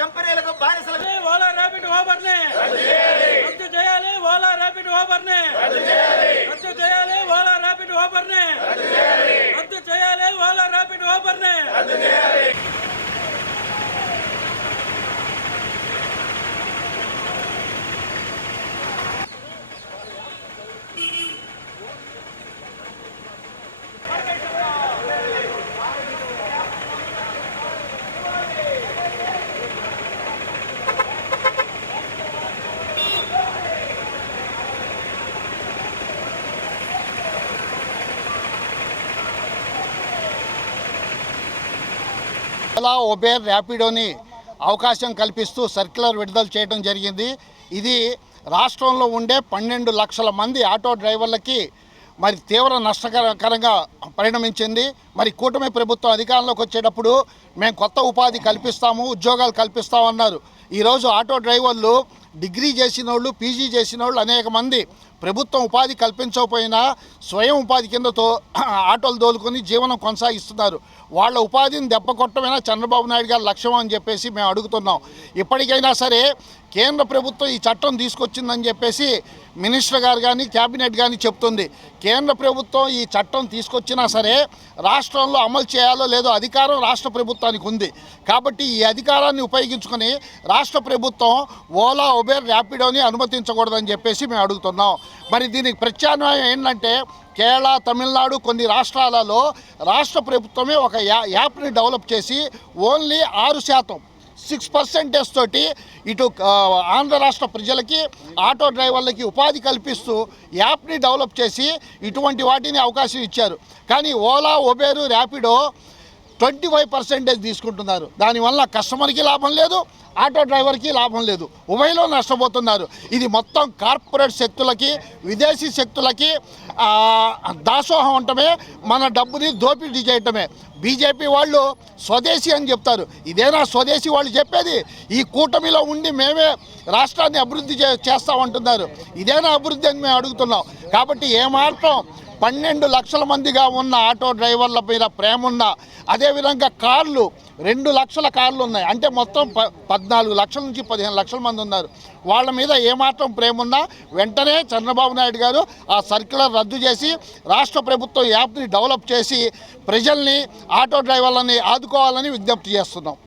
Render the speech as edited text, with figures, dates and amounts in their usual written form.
కంపెనీలకు బానిసలు. Ola rapid Uber ని రద్దు చేయాలి. ఓలా ర్యాపిడ్ ఊబర్ ని రద్దు చేయాలి. ఓలా ర్యాపిడ్ ఊబర్ ని రద్దు చేయాలి. ఓలా ర్యాపిడ్ ఊబర్ ని రద్దు చేయాలి. ఓలా ఉబేర్ ర్యాపిడోని అవకాశం కల్పిస్తూ సర్క్యులర్ విడుదల చేయడం జరిగింది. ఇది రాష్ట్రంలో ఉండే 12 లక్షల మంది ఆటో డ్రైవర్లకి మరి తీవ్ర నష్టకరంగా పరిణమించింది. మరి కూటమి ప్రభుత్వం అధికారంలోకి వచ్చేటప్పుడు మేము కొత్త ఉపాధి కల్పిస్తాము, ఉద్యోగాలు కల్పిస్తామన్నారు. ఈరోజు ఆటో డ్రైవర్లు డిగ్రీ చేసిన వాళ్ళు, పీజీ చేసిన వాళ్ళు అనేక మంది ప్రభుత్వం ఉపాధి కల్పించకపోయినా స్వయం ఉపాధి కిందతో ఆటోలు దోలుకొని జీవనం కొనసాగిస్తున్నారు. వాళ్ళ ఉపాధిని దెబ్బ కొట్టమైనా చంద్రబాబు నాయుడు గారి లక్ష్యం అని చెప్పేసి మేము అడుగుతున్నాం. ఇప్పటికైనా సరే కేంద్ర ప్రభుత్వం ఈ చట్టం తీసుకొచ్చిందని చెప్పేసి మినిస్టర్ గారు కానీ క్యాబినెట్ కానీ చెప్తుంది. కేంద్ర ప్రభుత్వం ఈ చట్టం తీసుకొచ్చినా సరే రాష్ట్రంలో అమలు చేయాలో లేదో అధికారం రాష్ట్ర ప్రభుత్వానికి ఉంది. కాబట్టి ఈ అధికారాన్ని ఉపయోగించుకొని రాష్ట్ర ప్రభుత్వం ఓలా ఉబేర్ ర్యాపిడోని అనుమతించకూడదని చెప్పేసి మేము అడుగుతున్నాం. మరి దీనికి ప్రత్యామ్నాయం ఏంటంటే కేరళ, తమిళనాడు కొన్ని రాష్ట్రాలలో రాష్ట్ర ప్రభుత్వమే ఒక యాప్ని డెవలప్ చేసి ఓన్లీ 6% తోటి ఇటు ఆంధ్ర రాష్ట్ర ప్రజలకి, ఆటో డ్రైవర్లకి ఉపాధి కల్పిస్తూ యాప్ని డెవలప్ చేసి ఇటువంటి వాటిని అవకాశం ఇచ్చారు. కానీ ఓలా, ఉబేరు, ర్యాపిడో 25% తీసుకుంటున్నారు. దానివల్ల కస్టమర్కి లాభం లేదు, ఆటో డ్రైవర్కి లాభం లేదు, ఉభయలో నష్టపోతున్నారు. ఇది మొత్తం కార్పొరేట్ శక్తులకి, విదేశీ శక్తులకి దాసోహం ఉండటమే, మన డబ్బుని దోపిడీ చేయటమే. బీజేపీ వాళ్ళు స్వదేశీ అని చెప్తారు. ఇదేనా స్వదేశీ వాళ్ళు చెప్పేది? ఈ కూటమిలో ఉండి మేమే రాష్ట్రాన్ని అభివృద్ధి చేస్తామంటున్నారు. ఇదేనా అభివృద్ధి అని మేము అడుగుతున్నాం. కాబట్టి ఏమాత్రం 12 లక్షల మందిగా ఉన్న ఆటో డ్రైవర్ల మీద ప్రేమ ఉన్న, అదేవిధంగా కార్లు 2 లక్షల కార్లు ఉన్నాయి. అంటే మొత్తం 14 లక్షల నుంచి 15 లక్షల మంది ఉన్నారు. వాళ్ళ మీద ఏమాత్రం ప్రేమ ఉన్నా వెంటనే చంద్రబాబు నాయుడు గారు ఆ సర్క్యులర్ రద్దు చేసి రాష్ట్ర ప్రభుత్వం యాప్ని డెవలప్ చేసి ప్రజల్ని, ఆటో డ్రైవర్లని ఆదుకోవాలని విజ్ఞప్తి చేస్తున్నాం.